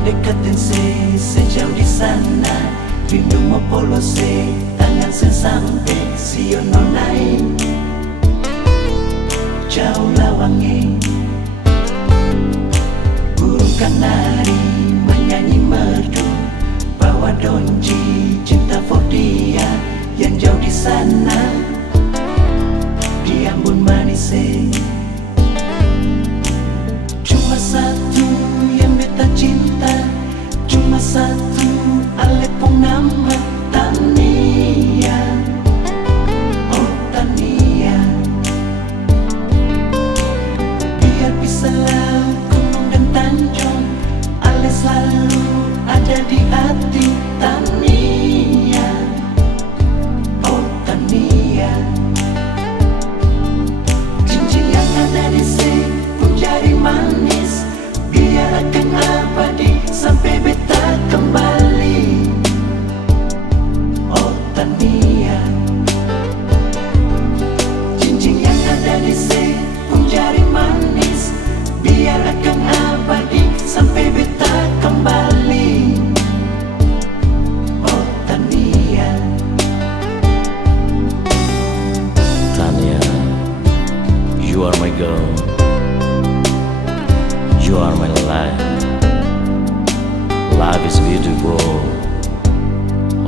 Dekatin sejauh di sana, rindu mau polose, tangan sampai siono naik, jauh lawangi, burung kanari menyanyi merdu, bawa donji cinta for dia yang jauh di sana, di Ambon manis. Cuma satu yang beta cinta, cuma satu Alepong nama Tania. Oh Tania, biar bisa laut, gunung dan tanjung, Ale selalu ada di hati Tania. Oh Tania, cincin yang ada di sini pun jadi manis, biar akan abadi sampai beta kembali. Oh Tania, cincin yang ada di sini pun jadi manis, biar akan abadi sampai beta kembali. Oh Tania, Tania, you are my girl, you are my life. Life is beautiful,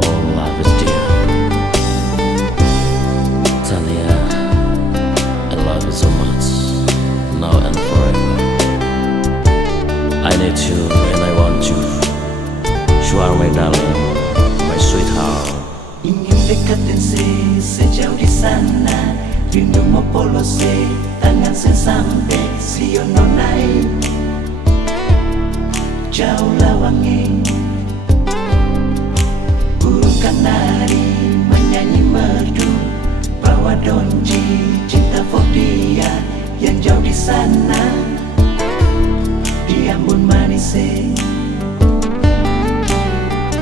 oh life is dear. Tania, I love you so much, now and forever. I need you and I want you. You are my darling, my sweetheart. ingin dekatin sejauh di sana, rindu mau polose, tangan sampai siono naik, jauh lawangi, burung kanari menyanyi merdu, bawa donji cinta for dia yang jauh di sana, di Ambon manis.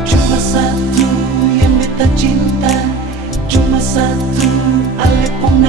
Cuma satu yang beta cinta, cuma satu Alepong